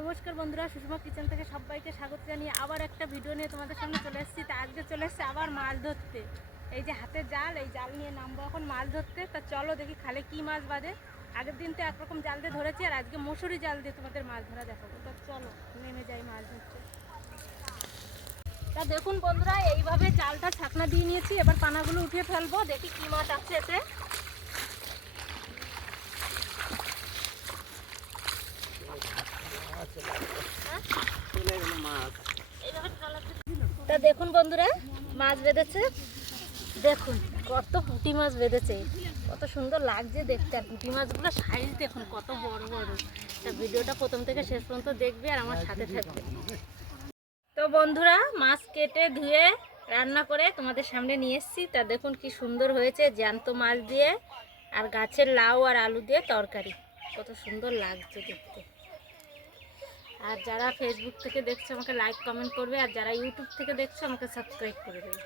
নমস্কার বন্ধুরা, সুষমা কিচেন থেকে সবাইকে স্বাগত জানিয়ে আবার একটা ভিডিও নিয়ে তোমাদের সামনে চলে এসেছি। তা আজকে চলে এসেছি আবার মাছ ধরতে। এই যে হাতে জাল, এই জাল নিয়ে নামবো এখন মাছ ধরতে। তা চলো দেখি খালে কি মাছ বাঁধে। আগের দিন তো একরকম জাল দিয়ে ধরেছি, আর আজকে মশুরি জাল দিয়ে তোমাদের মাছ ধরা দেখাবো। তা চলো নেমে যাই মাছ ধরতে। তা দেখুন বন্ধুরা, এইভাবে জালটা ছাকনা দিয়ে নিয়েছি। এবার পানাগুলো উঠিয়ে ফেলবো, দেখি কি মাছ আছে এতে। তা দেখুন বন্ধুরা, মাছ বেঁধেছে। দেখুন কত পুঁটি মাছ বেঁধেছে, কত সুন্দর লাগছে দেখতে। আর পুঁটি মাছগুলো সাইজ দেখুন কত বড় বড়। তা ভিডিওটা প্রথম থেকে শেষ পর্যন্ত দেখবে আর আমার সাথে থাকবে। তো বন্ধুরা, মাছ কেটে ধুয়ে রান্না করে তোমাদের সামনে নিয়ে এসেছি। তা দেখুন কি সুন্দর হয়েছে, জ্যান্ত মাছ দিয়ে আর গাছের লাউ আর আলু দিয়ে তরকারি। কত সুন্দর লাগছে দেখতে। আর যারা ফেসবুক থেকে দেখছো আমাকে লাইক কমেন্ট করবে, আর যারা ইউটিউব থেকে দেখছো আমাকে সাবস্ক্রাইব করে দেবে।